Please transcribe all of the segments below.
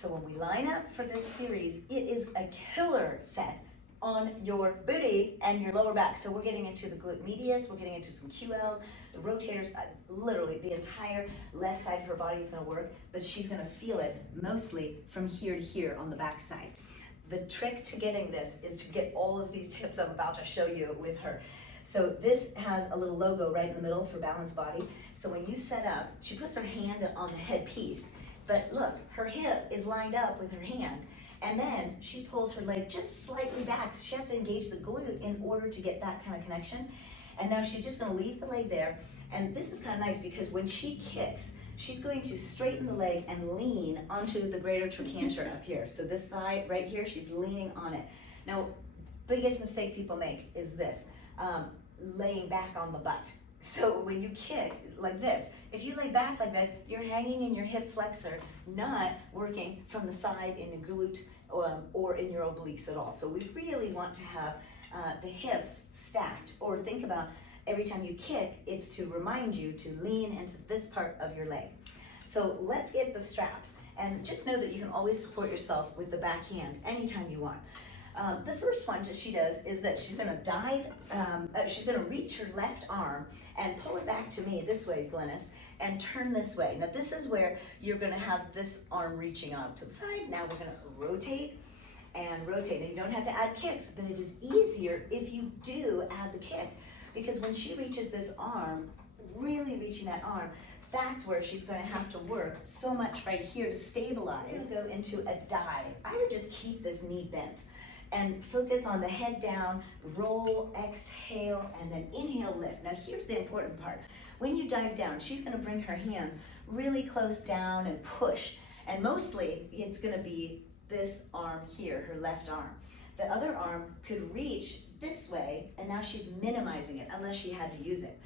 So when we line up for this series, it is a killer set on your booty and your lower back. So we're getting into the glute medius, we're getting into some QLs, the rotators, literally the entire left side of her body is gonna work, but she's gonna feel it mostly from here to here on the back side. The trick to getting this is to get all of these tips I'm about to show you with her. So this has a little logo right in the middle for balanced body. So when you set up, she puts her hand on the headpiece, but look, her hip is lined up with her hand, and then she pulls her leg just slightly back. She has to engage the glute in order to get that kind of connection. And now she's just gonna leave the leg there. And this is kind of nice because when she kicks, she's going to straighten the leg and lean onto the greater trochanter up here. So this thigh right here, she's leaning on it. Now, biggest mistake people make is this, laying back on the butt. So when you kick like this, if you lay back like that, you're hanging in your hip flexor, not working from the side in your glute or in your obliques at all. So we really want to have the hips stacked, or think about every time you kick, it's to remind you to lean into this part of your leg. So let's get the straps, and just know that you can always support yourself with the back hand anytime you want. The first one that she does is that she's gonna dive, she's gonna reach her left arm and pull it back to me this way, Glynis, and turn this way. Now this is where you're gonna have this arm reaching out to the side. Now we're gonna rotate and rotate. And you don't have to add kicks, but it is easier if you do add the kick, because when she reaches this arm, really reaching that arm, that's where she's going to have to work so much right here to stabilize. Go into a dive. I would just keep this knee bent and focus on the head down, roll, exhale, and then inhale, lift. Now here's the important part. When you dive down, she's going to bring her hands really close down and push. And mostly it's going to be this arm here, her left arm. The other arm could reach this way, and now she's minimizing it unless she had to use it.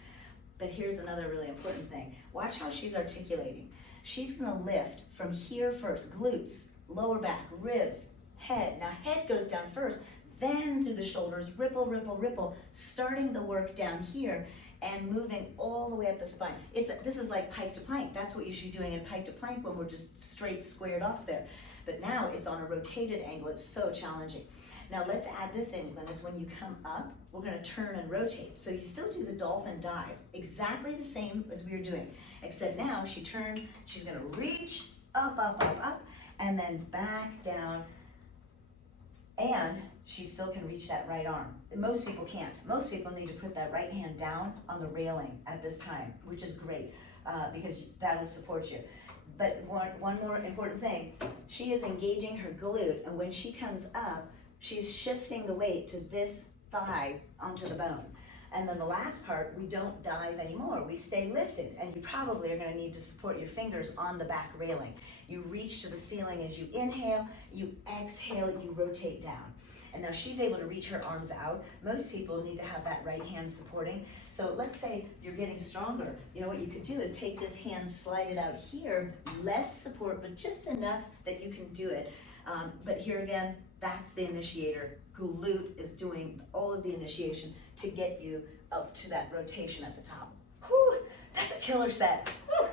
But here's another really important thing. Watch how she's articulating. She's gonna lift from here first, glutes, lower back, ribs, head. Now head goes down first, then through the shoulders, ripple, ripple, ripple, starting the work down here and moving all the way up the spine. This is like pike to plank. That's what you should be doing in pike to plank when we're just straight squared off there. But now it's on a rotated angle. It's so challenging. Now let's add this in, Glynis. When you come up, we're gonna turn and rotate. So you still do the dolphin dive, exactly the same as we were doing, except now she turns, she's gonna reach up, up, up, up, and then back down, and she still can reach that right arm. Most people can't. Most people need to put that right hand down on the railing at this time, which is great, because that'll support you. But one more important thing, she is engaging her glute, and when she comes up, she's shifting the weight to this thigh onto the bone. And then the last part, we don't dive anymore. We stay lifted, and you probably are gonna need to support your fingers on the back railing. You reach to the ceiling as you inhale, you exhale, you rotate down. And now she's able to reach her arms out. Most people need to have that right hand supporting. So let's say you're getting stronger. You know what you could do is take this hand, slide it out here, less support, but just enough that you can do it. But here again, that's the initiator. Glute is doing all of the initiation to get you up to that rotation at the top. Whew, that's a killer set. Whew.